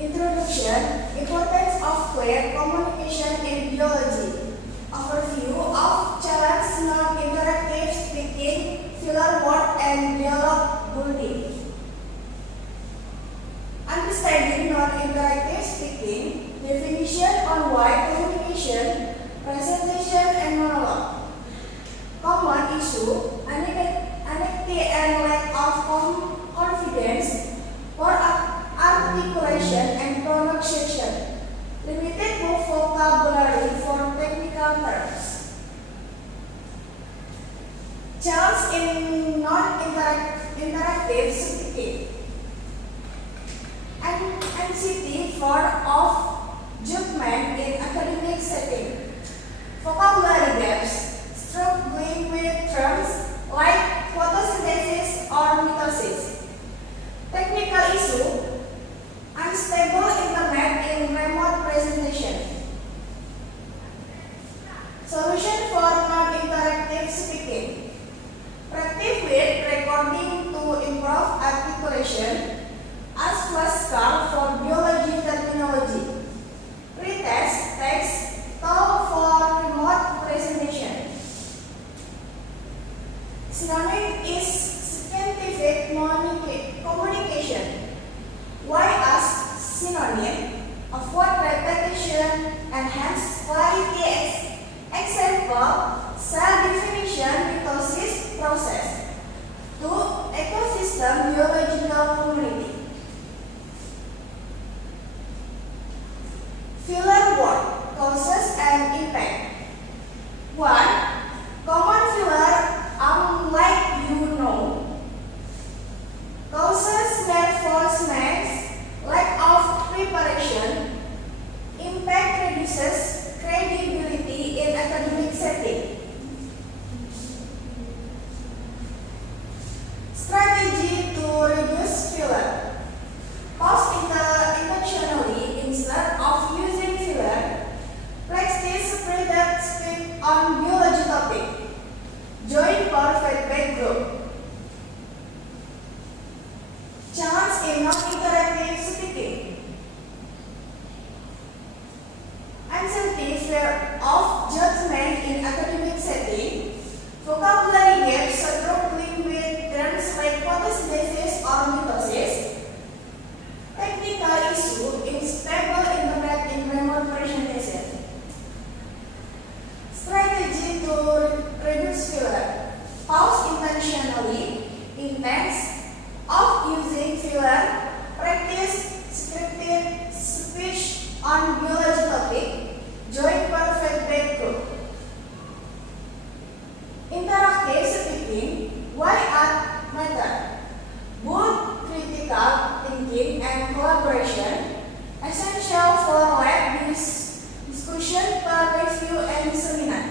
Introduction, importance of clear communication in biology. Overview of challenge non-interactive speaking, filler word and dialogue building. Understanding non-interactive speaking, definition on why communication, presentation and monologue. Common issue, anxiety and lack of confidence for articulation and pronunciation. Limited vocabulary for technical terms. Challenge in non-interactive speaking. Anxiety for off-judgment in academic setting. Vocabulary gaps, struggling with terms like photosynthesis or mitosis. Technical issue, unstable internet in remote presentation. Solution for non-interactive speaking. Practice with recording to improve articulation. Ask flashcard for biology terminology. Retest text tool for remote presentation. Synonym is scientific communication. Why ask synonym? Avoid repetition, enhance clarity. Example, cell division mitosis process. 2. Ecosystem biological community. Filler word, causes and impact. 1. Common filler, unlike you know. Causes nervousness, lack of preparation. Impact reduces credibility in academic setting. Strategy to reduce filler. Pause intentionally instead of using filler. Practice spread speak on biology topic. Join for feedback group. Challenge in non-interactive speaking. Anxiety, fear of judgment in academic setting. Vocabulary gaps, struggling with terms like photosynthesis or mitosis. Technical issue, unstable internet in remote presentation. Strategy to reduce filler. Pause intentionally, intense of using filler. Practice scripted speech on biology topic. Join perfect feedback group. Interactive speaking. Why art matter? Both critical thinking and collaboration. Essential for lab discussion, peer review, and seminar.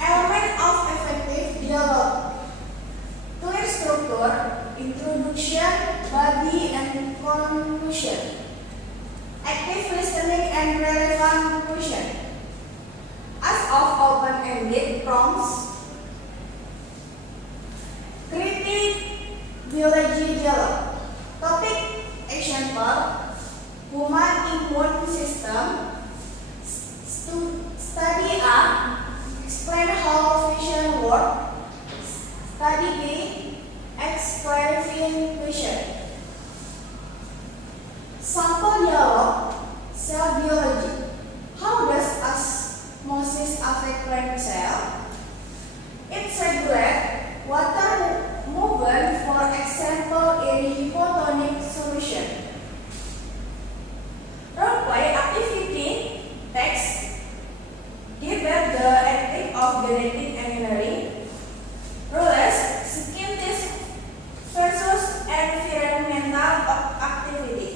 Element of effective dialogue. Clear structure, introduction, body, and conclusion. Active listening and relevant question. Ask of open-ended prompts. Critique biology dialogue. Topic example, human immune system. Study A, explain how vision works. Study B, explain vision. Sample dialogue, cell biology. How does osmosis affect plant cell? It regulates water movement, for example, in hypotonic solution. Role-play activity, text, debate the ethics of genetic engineering. Rules, scientist versus environmental activity.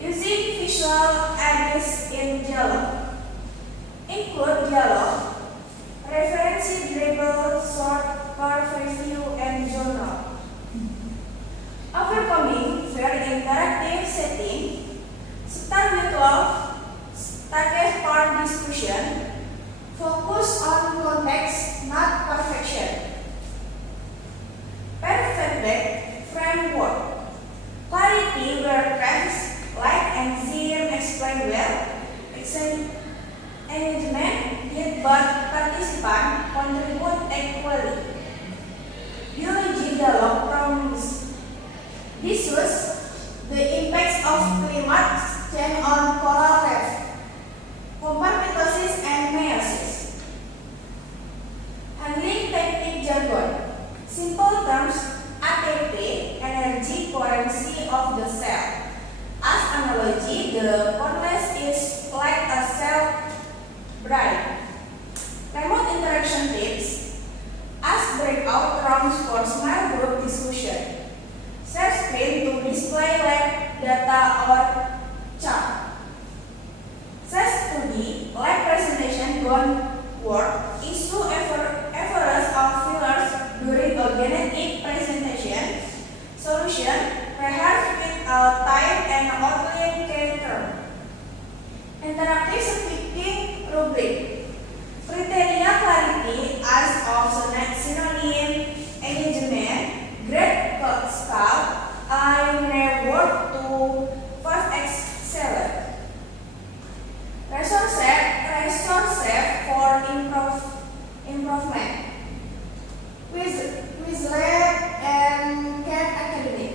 Using visual aids in dialogue. Include dialogue, reference-driven short peer review and journal. Overcoming fear in interactive setting. Start with love. Target part discussion. Focus on context, not perfection. Perfect framework. Clarity study where trends like enzyme explain well, engagement did but participants contribute equally. Biology developed problems. This was the impacts of climate change on coral reef, compartmentosis and meiosis. Handling technique jargon. Simple terms ATP, energy currency of the cell. As analogy, the cornless is like a cell bride. Remote interaction tips. As breakout rooms for small group discussion. Share screen to display lab data or chart. Share study, lab presentation don't work. Issue average of fillers during a genetic presentation. Solution, rehearse with a type and outline character. Interactive speaking rubric. Criteria clarity as of synonym, engagement, grade scale, I reward to 5 excellent. Resource for improvement. Quizlet and Khan Academy.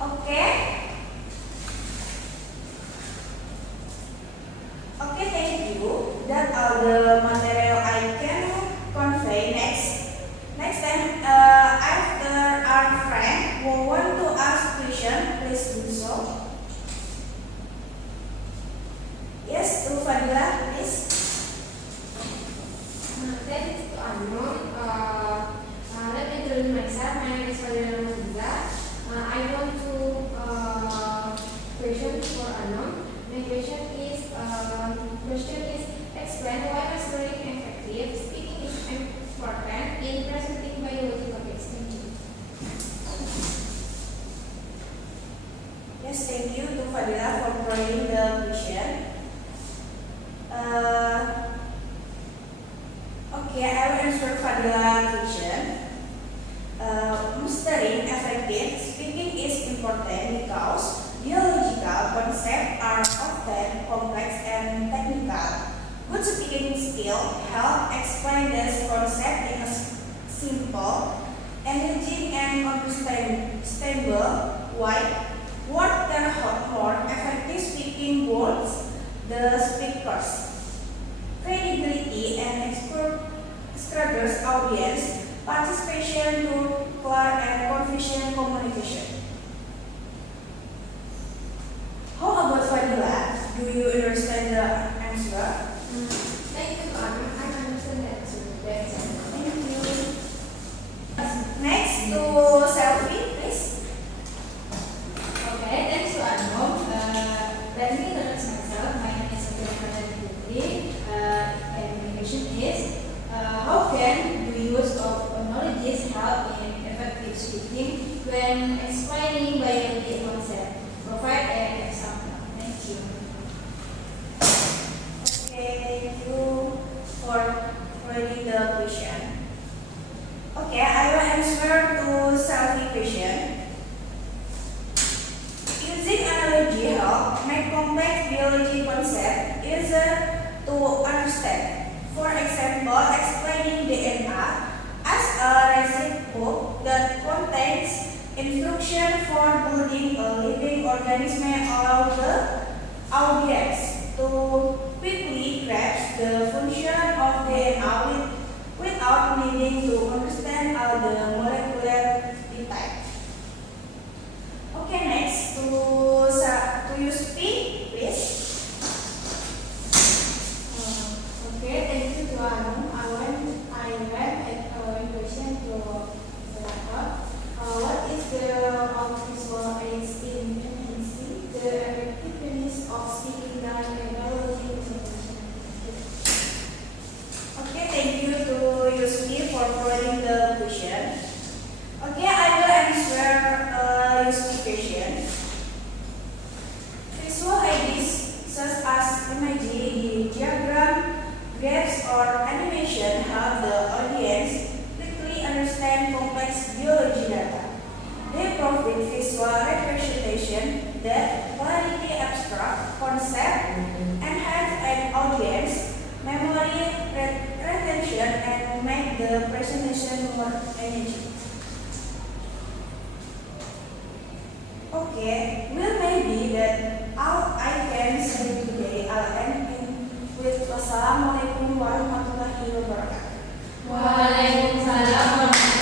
Okay. Okay, thank you. That are the material I can convey. Next time, after our friend who want to ask question, please do so. Yes, to Fadila, please. Thanks to Anum. Let me introduce myself. My name is Fadila Nurhaliza. I want to question for Anum. My question is explain why mastering effective speaking is important in presenting biology topics. Thank you. Yes, thank you to Fadila for providing the question. Okay, I will answer Fadila's question. Mastering effective speaking is important because biological concepts are often complex and technical. Good speaking skill help explain this concept in a simple, engaging, and understandable way. What can help more effective speaking goals the speakers. Credibility and express audience participation to clear and confident communication. How about Fadila? Do you understand the answer? Thank you, Anum. I understand the answer. Thank you. Next to Selfie, please. Okay, thanks to Anum. Let me introduce myself. My name is Fadila Putri. And my question is, how can the use of analogies help in effective speaking when explaining biology concept? Provide an example. Thank you. Okay, thank you for reading the question. Okay, I will answer to Selfie question. Using analogy help make complex biology concept easier to understand. For example, explaining DNA as a recipe that contains instruction for building a living organism allows the audience to quickly grasp the function of DNA without needing to understand all the molecular details. Okay, next to you speak, please. Okay, thank you to Anum. I read a question to the record. What is the role of visual aids in enhancing the effectiveness of speaking during a biology presentation? Okay, thank you to Yusfi for providing the question. Okay, I will answer Yusfi's question. Visual aids such as imagery, diagram, graphs, or animation help the audience quickly understand complex biology data. They provide manage it. Okay, well maybe that all I can say today. I'll end with wassalamualaikum warahmatullahi wabarakatuh. Waalaikumsalam warahmatullahi